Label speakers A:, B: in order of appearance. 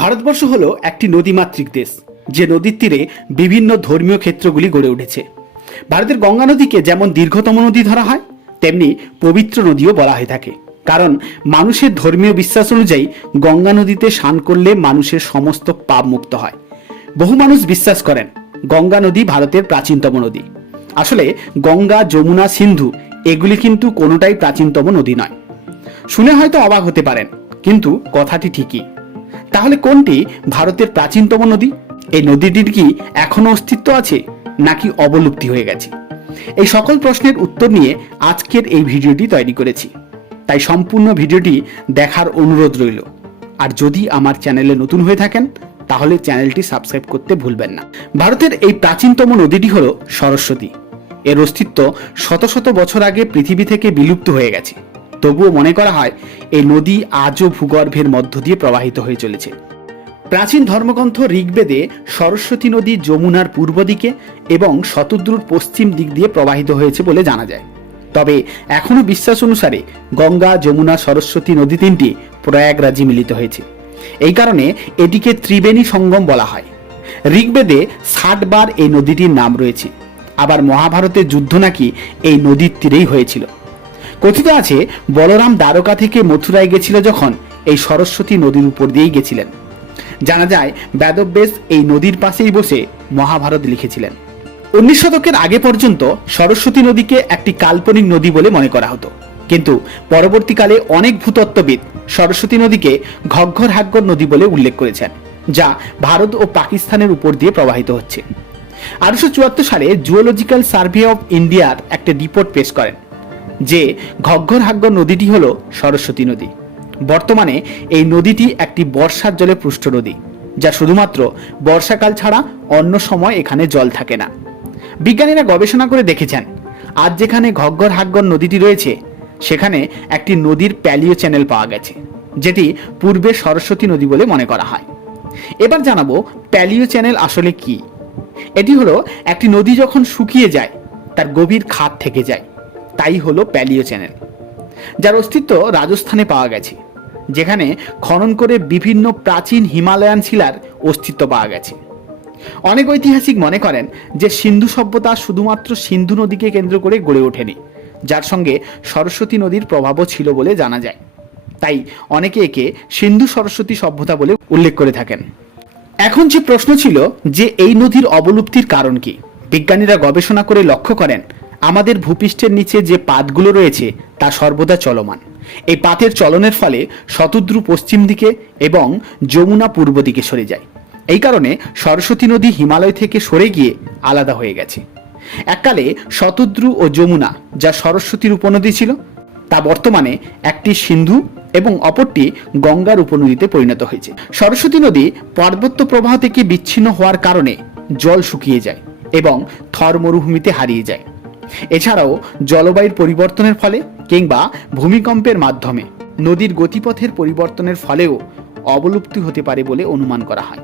A: ভারতবর্ষ হলো একটি নদীমাতৃক দেশ, যে নদীর তীরে বিভিন্ন ধর্মীয় ক্ষেত্রগুলি গড়ে উঠেছে। ভারতের গঙ্গা নদীকে যেমন দীর্ঘতম নদী ধরা হয়, তেমনি পবিত্র নদীও বলা হয়ে থাকে। কারণ মানুষের ধর্মীয় বিশ্বাস অনুযায়ী গঙ্গা নদীতে স্নান করলে মানুষের সমস্ত পাপ মুক্ত হয়। বহু মানুষ বিশ্বাস করেন, গঙ্গা নদী ভারতের প্রাচীনতম নদী। আসলে গঙ্গা, যমুনা, সিন্ধু এগুলি কিন্তু কোনোটাই প্রাচীনতম নদী নয়। শুনে হয়তো অবাক হতে পারেন, কিন্তু কথাটি ঠিকই। তাহলে কোনটি ভারতের প্রাচীনতম নদী? এই নদীটির কি এখনও অস্তিত্ব আছে, নাকি অবলুপ্তি হয়ে গেছে? এই সকল প্রশ্নের উত্তর নিয়ে আজকের এই ভিডিওটি তৈরি করেছি। তাই সম্পূর্ণ ভিডিওটি দেখার অনুরোধ রইল। আর যদি আমার চ্যানেলে নতুন হয়ে থাকেন, তাহলে চ্যানেলটি সাবস্ক্রাইব করতে ভুলবেন না। ভারতের এই প্রাচীনতম নদীটি হল সরস্বতী। এর অস্তিত্ব শত শত বছর আগে পৃথিবী থেকে বিলুপ্ত হয়ে গেছে। তবুও মনে করা হয়, এই নদী আজও ভূগর্ভের মধ্য দিয়ে প্রবাহিত হয়ে চলেছে। প্রাচীন ধর্মগ্রন্থ ঋগ্বেদে সরস্বতী নদী যমুনার পূর্ব দিকে এবং শতদ্রুর পশ্চিম দিক দিয়ে প্রবাহিত হয়েছে বলে জানা যায়। তবে এখনও বিশ্বাস অনুসারে গঙ্গা, যমুনা, সরস্বতী নদী তিনটি প্রয়াগরাজে মিলিত হয়েছে। এই কারণে এটিকে ত্রিবেণী সঙ্গম বলা হয়। ঋগ্বেদে ষাট বার এই নদীটির নাম রয়েছে। আবার মহাভারতের যুদ্ধ নাকি এই নদীর তীরেই হয়েছিল। কথিত আছে, বলরাম দ্বারকা থেকে মথুরায় গেছিল যখন এই সরস্বতী নদীর উপর দিয়েই গেছিলেন। জানা যায় বেদব্যাস এই নদীর পাশেই বসে মহাভারত লিখেছিলেন। উনিশ শতকের আগে পর্যন্ত সরস্বতী নদীকে একটি কাল্পনিক নদী বলে মনে করা হতো। কিন্তু পরবর্তীকালে অনেক ভূতত্ত্ববিদ সরস্বতী নদীকে ঘগ্ঘর হাগ্গর নদী বলে উল্লেখ করেছেন, যা ভারত ও পাকিস্তানের উপর দিয়ে প্রবাহিত হচ্ছে। আঠারোশো চুয়াত্তর সালে জুওলজিক্যাল সার্ভে অফ ইন্ডিয়ার একটা রিপোর্ট পেশ করেন। যে ঘগ্ঘর হাগ্গর নদীটি হল সরস্বতী নদী। বর্তমানে এই নদীটি একটি বর্ষার জলে পৃষ্ঠ নদী, যা শুধুমাত্র বর্ষাকাল ছাড়া অন্য সময় এখানে জল থাকে না। বিজ্ঞানীরা গবেষণা করে দেখেছেন, আজ যেখানে ঘগ্ঘর হাগ্গর নদীটি রয়েছে, সেখানে একটি নদীর প্যালিও চ্যানেল পাওয়া গেছে, যেটি পূর্বে সরস্বতী নদী বলে মনে করা হয়। এবার জানাব প্যালিও চ্যানেল আসলে কি? এটি হলো একটি নদী যখন শুকিয়ে যায়, তার গভীর খাত থেকে যায়। তাই হলো প্যালিও চ্যানেল, যার অস্তিত্ব রাজস্থানে পাওয়া গেছে, যেখানে খনন করে বিভিন্ন প্রাচীন হিমালয়ান শিলার অস্তিত্ব পাওয়া গেছে। অনেক ঐতিহাসিক মনে করেন যে সিন্ধু সভ্যতা শুধুমাত্র সিন্ধু নদীকে কেন্দ্র করে গড়ে ওঠেনি, যার সঙ্গে সরস্বতী নদীর প্রভাবও ছিল বলে জানা যায়। তাই অনেকে একে সিন্ধু সরস্বতী সভ্যতা বলে উল্লেখ করে থাকেন। এখন যে প্রশ্ন ছিল যে এই নদীর অবলুপ্তির কারণ কি, বিজ্ঞানীরা গবেষণা করে লক্ষ্য করেন আমাদের ভূপৃষ্ঠের নিচে যে পাতগুলো রয়েছে তা সর্বদা চলমান। এই পাতের চলনের ফলে শতদ্রু পশ্চিম দিকে এবং যমুনা পূর্ব দিকে সরে যায়। এই কারণে সরস্বতী নদী হিমালয় থেকে সরে গিয়ে আলাদা হয়ে গেছে। এককালে শতদ্রু ও যমুনা যা সরস্বতীর উপনদী ছিল, তা বর্তমানে একটি সিন্ধু এবং অপরটি গঙ্গার উপনদীতে পরিণত হয়েছে। সরস্বতী নদী পার্বত্য প্রবাহ থেকে বিচ্ছিন্ন হওয়ার কারণে জল শুকিয়ে যায় এবং থর মরুভূমিতে হারিয়ে যায়। এছাড়াও জলবায়ুর পরিবর্তনের ফলে কিংবা ভূমিকম্পের মাধ্যমে নদীর গতিপথের পরিবর্তনের ফলেও অবলুপ্তি হতে পারে বলে অনুমান করা হয়।